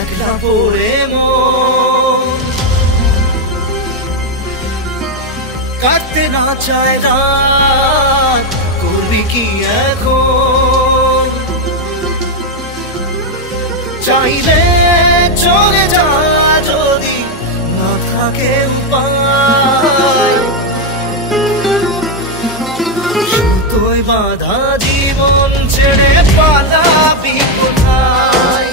একলা পড়ে মন কাটতে না চায় রাত, করবি কি এখন? চাইলে চলে যা যদি না থাকে উপায়, সুতোয় বাঁধা জীবন ছেড়ে পালাবি কোথায়?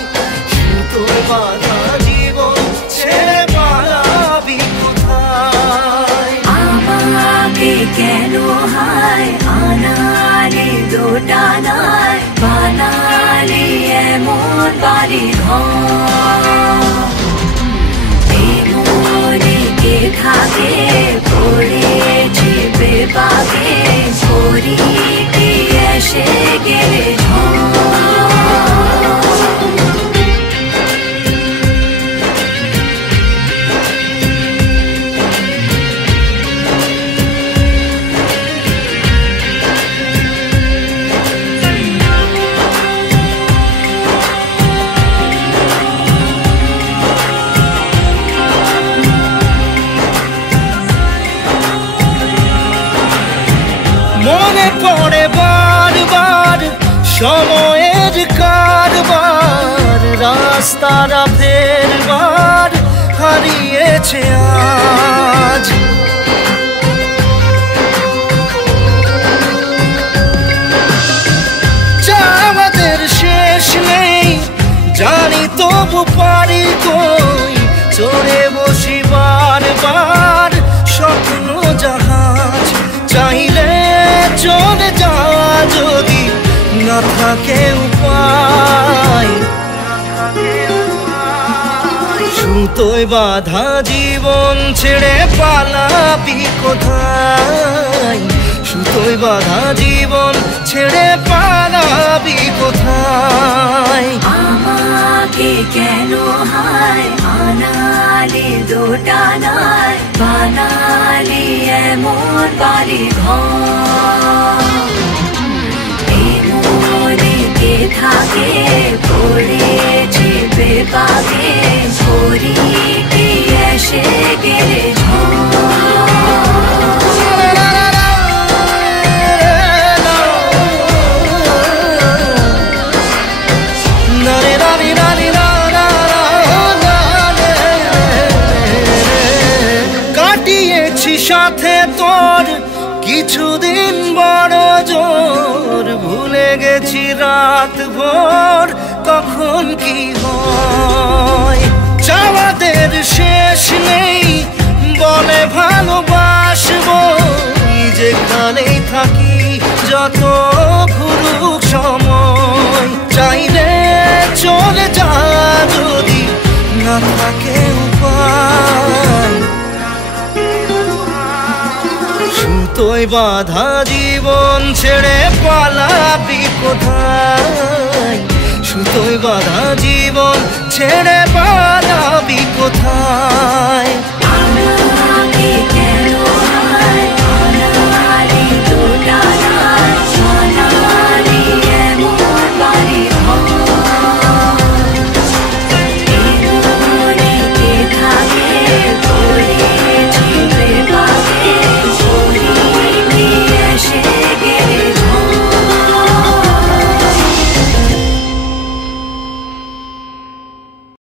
সুতোয় বাঁধা জীবন ছেড়ে পালাবি কোথায়? আমাকে কেন হায় আনালি দোটানায় বানালি এমন বাড়ি ঘর, মনে কে থাকে পড়েছি বেবাকে করি কি এসে গেলে মনে পড়ে বারবার সময়ের কারবার, রাস্তাটা ফেরবার হারিয়েছে আজ। আমাদের শেষ নেই জানি, তবু পারি কই চড়ে বসি বারবার স্বপ্ন জাহাজ। চাইলে চলে যা যদি না থাকে উপায়, সুতোয় বাঁধা জীবন ছেড়ে পালাবি কোথায়? সুতোয় বাঁধা জীবন ছেড়ে পালাবি কোথায়? আমাকে কেন হায় আনালি দোটানায় বানালি এমন বাড়ি ঘর, মনে কে থাকে পড়েছি বেবাকে করি কি এসে গেলে সাথে তোর কিছুদিন বড় জোর, ভুলে গেছি রাত ভোর কখন কি হয়। চাওয়াদের শেষ নেই বলে ভালোবাসবো, যেখানেই থাকি যত ঘুরুক সময়। চাইলে চলে যা যদি না থাকে উপায়, সুতোয় বাঁধা জীবন ছেড়ে পালাবি কোথায়? সুতোয় বাঁধা জীবন ছেড়ে পালাবি কোথায়?